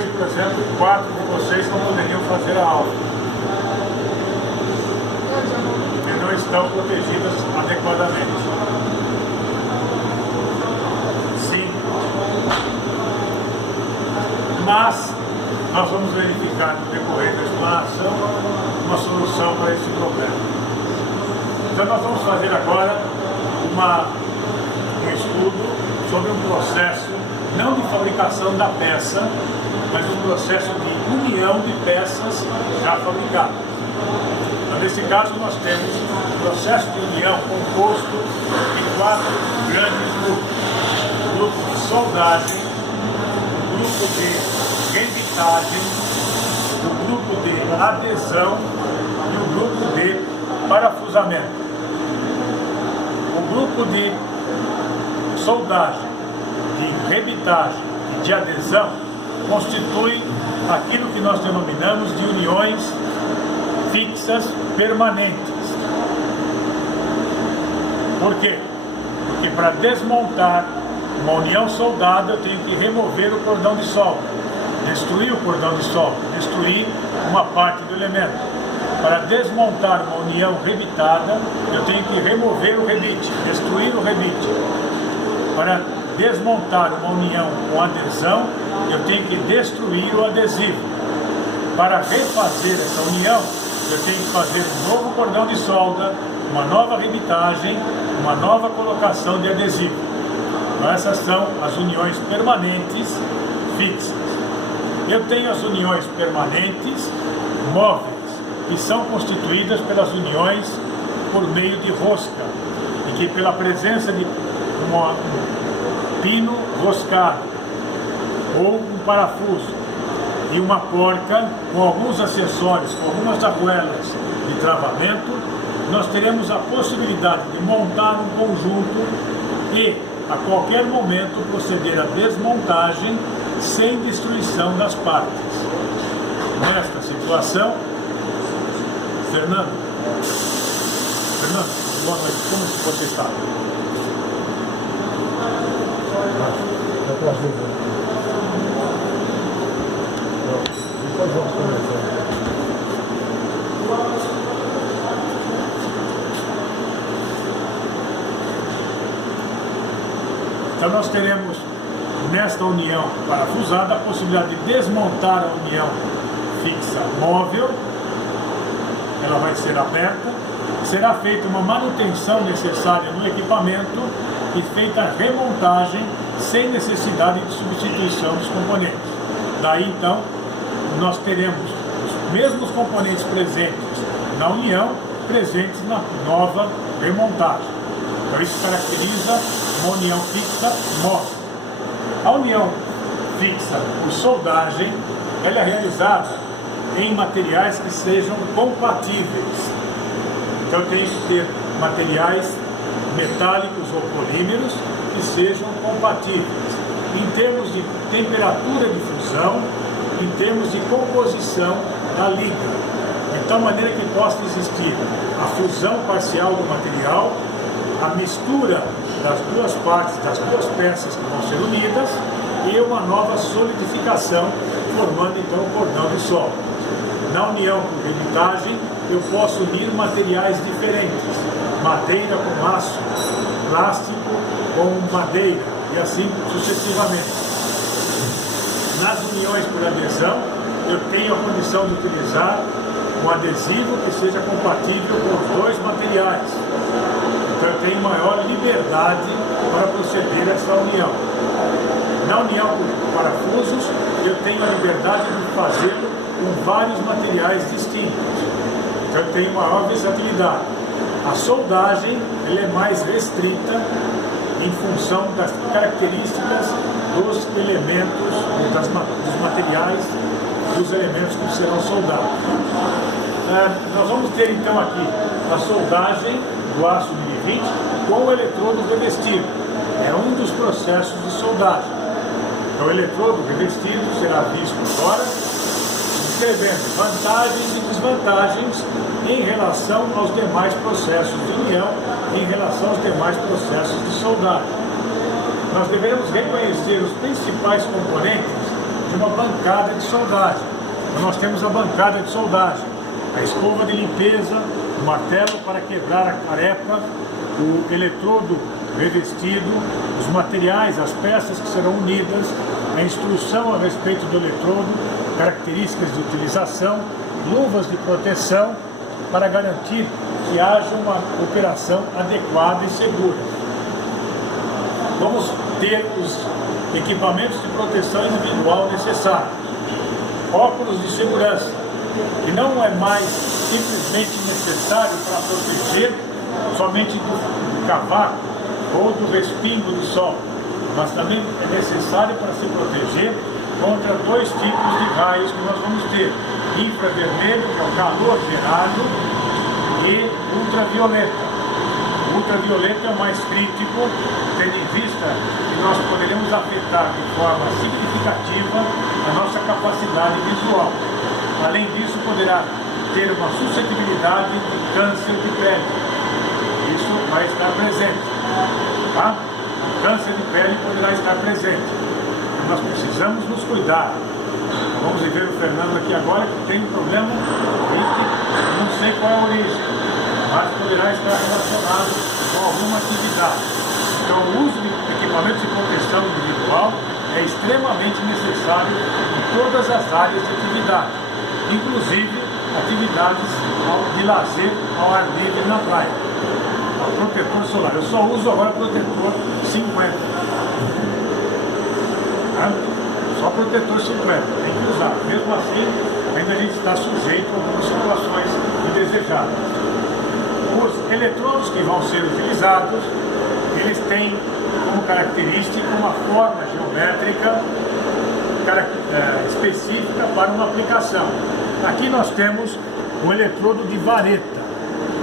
hoje, por exemplo, 4 de vocês não poderiam fazer a aula, porque não estão protegidas adequadamente. Sim. Mas nós vamos verificar no decorrer da explanação uma solução para esse problema. Então nós vamos fazer agora um estudo sobre um processo, não de fabricação da peça, mas um processo de união de peças já fabricadas. Então, nesse caso nós temos um processo de união composto de 4 grandes grupos. O grupo de soldagem, o grupo de rebitagem, o grupo de adesão e o grupo de parafusamento. O grupo de soldagem, de rebitagem e de adesão constitui aquilo que nós denominamos de uniões fixas permanentes. Por quê? Porque para desmontar uma união soldada eu tenho que remover o cordão de solda, destruir o cordão de solda, destruir uma parte do elemento. Para desmontar uma união rebitada, eu tenho que remover o rebite, destruir o rebite. Para desmontar uma união com adesão, eu tenho que destruir o adesivo. Para refazer essa união, eu tenho que fazer um novo cordão de solda, uma nova rebitagem, uma nova colocação de adesivo. Então, essas são as uniões permanentes fixas. Eu tenho as uniões permanentes móveis, que são constituídas pelas uniões por meio de rosca, e que pela presença de um pino roscado, ou um parafuso, e uma porca, com alguns acessórios, com algumas arruelas de travamento, nós teremos a possibilidade de montar um conjunto e, a qualquer momento, proceder à desmontagem sem destruição das partes. Nesta situação, Fernando, boa noite, como você está? Então nós teremos nesta união parafusada a possibilidade de desmontar a união fixa móvel. Ela vai ser aberta, será feita uma manutenção necessária no equipamento e feita a remontagem sem necessidade de substituição dos componentes. Daí então, nós teremos os mesmos componentes presentes na união, presentes na nova remontagem. Então isso caracteriza uma união fixa móvel. A união fixa por soldagem, ela é realizada em materiais que sejam compatíveis. Então eu tenho que ter materiais metálicos ou polímeros que sejam compatíveis em termos de temperatura de fusão, em termos de composição da liga, de tal maneira que possa existir a fusão parcial do material, a mistura das duas partes, das duas peças que vão ser unidas e uma nova solidificação, formando então o cordão de solda. Na união por rebitagem, eu posso unir materiais diferentes, madeira com aço, plástico com madeira e assim sucessivamente. Nas uniões por adesão, eu tenho a condição de utilizar um adesivo que seja compatível com os dois materiais. Então eu tenho maior liberdade para proceder a essa união. Na união por parafusos, eu tenho a liberdade de fazê-lo com vários materiais distintos. Então eu tenho maior versatilidade. A soldagem ela é mais restrita em função das características dos elementos, dos materiais, dos elementos que serão soldados. Nós vamos ter então aqui a soldagem do aço 1020 com o eletrodo revestido. É um dos processos de soldagem. Então o eletrodo revestido será visto agora, descrevendo vantagens e desvantagens em relação aos demais processos de união, em relação aos demais processos de soldagem. Nós devemos reconhecer os principais componentes de uma bancada de soldagem. Então, nós temos a bancada de soldagem, a escova de limpeza, o martelo para quebrar a careca, o eletrodo revestido, os materiais, as peças que serão unidas, a instrução a respeito do eletrodo, características de utilização, luvas de proteção para garantir que haja uma operação adequada e segura. Vamos ter os equipamentos de proteção individual necessários, óculos de segurança, que não é mais simplesmente necessário para proteger somente do cavaco ou do respingo do sol, mas também é necessário para se proteger contra dois tipos de raios que nós vamos ter: infravermelho, que é o calor gerado, e ultravioleta. O ultravioleta é o mais crítico, tendo em vista que nós poderemos afetar de forma significativa a nossa capacidade visual. Além disso, poderá ter uma suscetibilidade de câncer de pele. Isso vai estar presente. Tá? O câncer de pele poderá estar presente. Nós precisamos nos cuidar. Vamos ver o Fernando aqui agora, que tem um problema e que não sei qual é a origem, mas poderá estar relacionado com alguma atividade. Então, o uso de equipamentos de proteção individual é extremamente necessário em todas as áreas de atividade, inclusive atividades de lazer ao ar livre na praia. O protetor solar. Eu só uso agora protetor 50. Tá? Só protetor 50, tem que usar. Mesmo assim, ainda a gente está sujeito a algumas situações indesejadas. Os eletrodos que vão ser utilizados, eles têm como característica uma forma geométrica específica para uma aplicação. Aqui nós temos um eletrodo de vareta,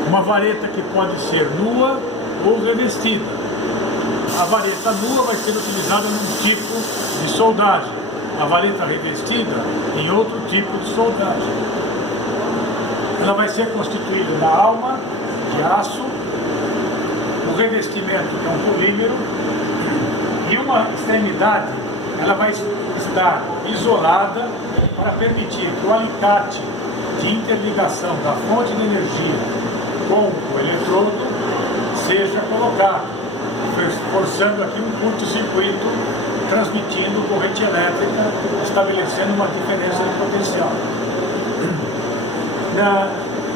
uma vareta que pode ser nua ou revestida. A vareta nua vai ser utilizada num tipo de soldagem, a vareta revestida em outro tipo de soldagem. Ela vai ser constituída da alma de aço, o revestimento que é um polímero, e uma extremidade ela vai estar isolada para permitir que o alicate de interligação da fonte de energia com o eletrodo seja colocado, forçando aqui um curto-circuito, transmitindo corrente elétrica, estabelecendo uma diferença de potencial.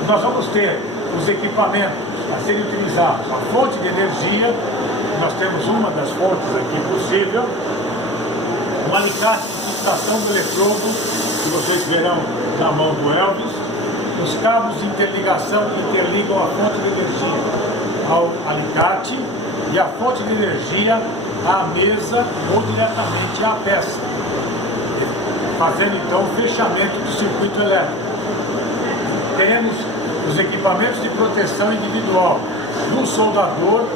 Nós vamos ter os equipamentos a serem utilizados, a fonte de energia, nós temos uma das fontes aqui possível, um alicate de fixação do eletrodo, que vocês verão na mão do Elvis, os cabos de interligação que interligam a fonte de energia ao alicate e a fonte de energia à mesa ou diretamente à peça, fazendo então o fechamento do circuito elétrico. Teremos os equipamentos de proteção individual do soldador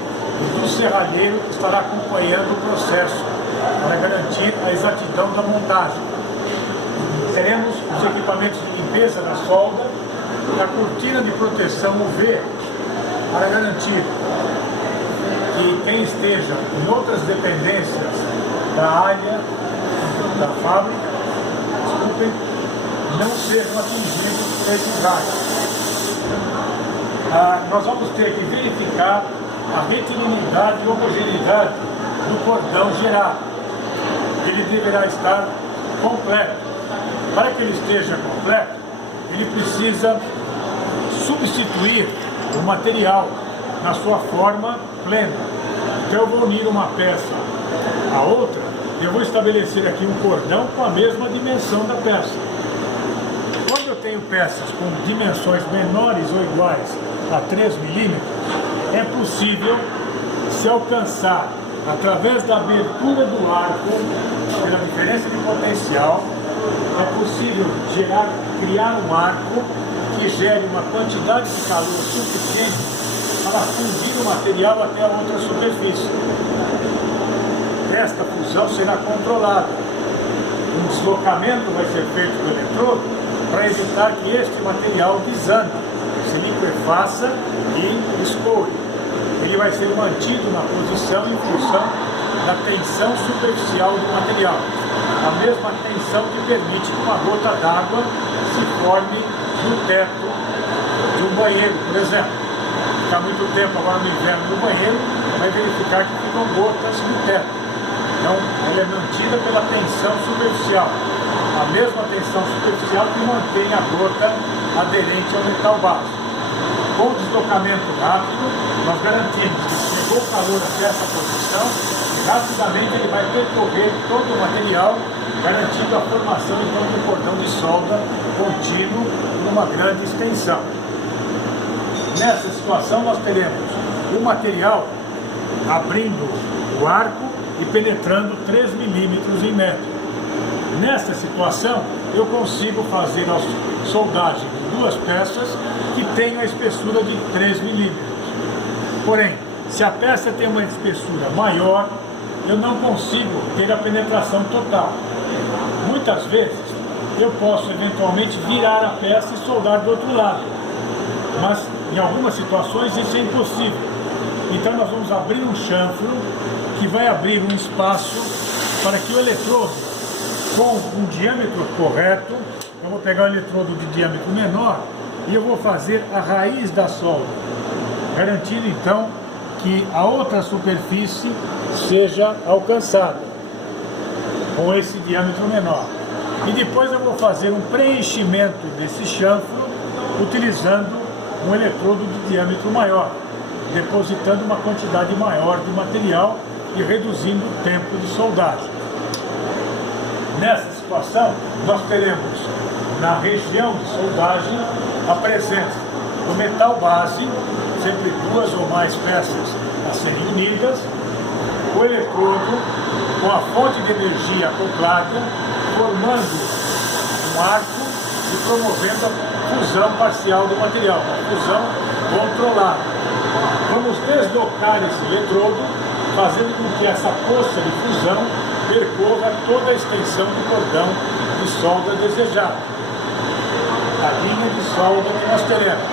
e do serralheiro que estará acompanhando o processo para garantir a exatidão da montagem. Teremos os equipamentos de limpeza da solda, a cortina de proteção UV para garantir que quem esteja em outras dependências da área da fábrica, não sejam atingidos por esses raios. Nós vamos ter que verificar a retilinidade e homogeneidade do cordão gerado. Ele deverá estar completo. Para que ele esteja completo, ele precisa substituir o material na sua forma plena. Então eu vou unir uma peça à outra e eu vou estabelecer aqui um cordão com a mesma dimensão da peça. Quando eu tenho peças com dimensões menores ou iguais a 3 milímetros, é possível se alcançar, através da abertura do arco, pela diferença de potencial, é possível criar um arco que gere uma quantidade de calor suficiente para fundir o material até a outra superfície. Esta fusão será controlada. Um deslocamento vai ser feito do eletrodo para evitar que este material desande, se liquefaça e escoe. Ele vai ser mantido na posição em função da tensão superficial do material. a mesma tensão que permite que uma gota d'água se forme no teto de um banheiro, por exemplo. Ficar muito tempo agora no inverno no banheiro, vai verificar que ficam gotas no teto. Então, ela é mantida pela tensão superficial. A mesma tensão superficial que mantém a gota aderente ao metal base. Com deslocamento rápido, nós garantimos que chegou o calor até essa posição, rapidamente ele vai percorrer todo o material, garantindo a formação então, de um cordão de solda contínuo numa grande extensão. Nessa situação, nós teremos o material abrindo o arco e penetrando 3 milímetros em média. Nessa situação, eu consigo fazer a soldagem de 2 peças que tenham a espessura de 3 milímetros. Porém, se a peça tem uma espessura maior, eu não consigo ter a penetração total. Muitas vezes, eu posso eventualmente virar a peça e soldar do outro lado. Mas, em algumas situações, isso é impossível. Então, nós vamos abrir um chanfro que vai abrir um espaço para que o eletrodo, com um diâmetro correto, eu vou pegar o eletrodo de diâmetro menor e eu vou fazer a raiz da solda, garantindo, então, que a outra superfície seja alcançada com esse diâmetro menor. E depois eu vou fazer um preenchimento desse chanfro utilizando um eletrodo de diâmetro maior, depositando uma quantidade maior de material e reduzindo o tempo de soldagem. Nessa situação, nós teremos na região de soldagem a presença do metal base, sempre 2 ou mais peças a serem unidas, o eletrodo com a fonte de energia acoplada, formando um arco e promovendo a fusão parcial do material, a fusão controlada. Vamos deslocar esse eletrodo, fazendo com que essa poça de fusão percorra toda a extensão do cordão de solda desejado. A linha de solda que nós teremos.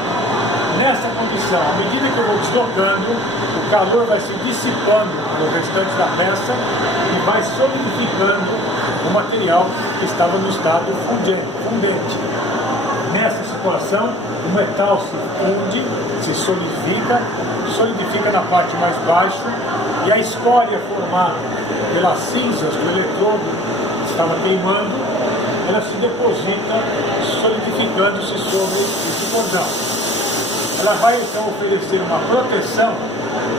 Nessa condição, à medida que eu vou deslocando, o calor vai se dissipando no restante da peça e vai solidificando o material que estava no estado fundente. Nessa situação, o metal se funde, se solidifica na parte mais baixa e a escória formada pelas cinzas do eletrodo que estava queimando, ela se deposita, solidificando-se sobre esse cordão. Ela vai então oferecer uma proteção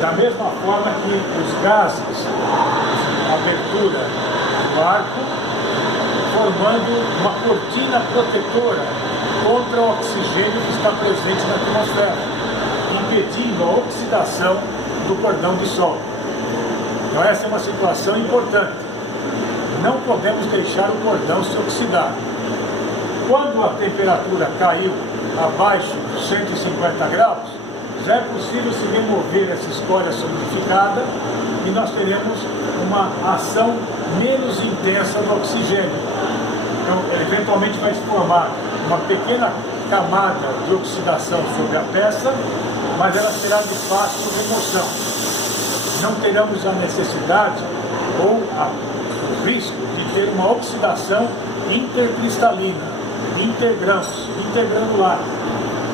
da mesma forma que os gases, a abertura do arco, formando uma cortina protetora contra o oxigênio que está presente na atmosfera, impedindo a oxidação do cordão de solda. Então essa é uma situação importante. Não podemos deixar o cordão se oxidar. Quando a temperatura caiu abaixo de 150 graus, já é possível se remover essa escória solidificada e nós teremos uma ação menos intensa do oxigênio. Então, eventualmente vai se formar uma pequena camada de oxidação sobre a peça, mas ela será de fácil remoção. Não teremos a necessidade ou o risco de ter uma oxidação intercristalina, intergranular,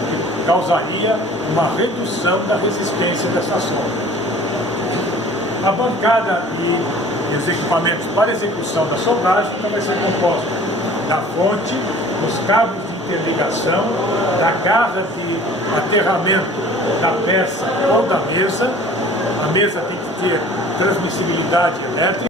que causaria uma redução da resistência dessa solda. A bancada e os equipamentos para execução da soldagem vai ser composta da fonte, dos cabos de interligação, da garra de aterramento da peça ou da mesa. A mesa tem que ter transmissibilidade elétrica.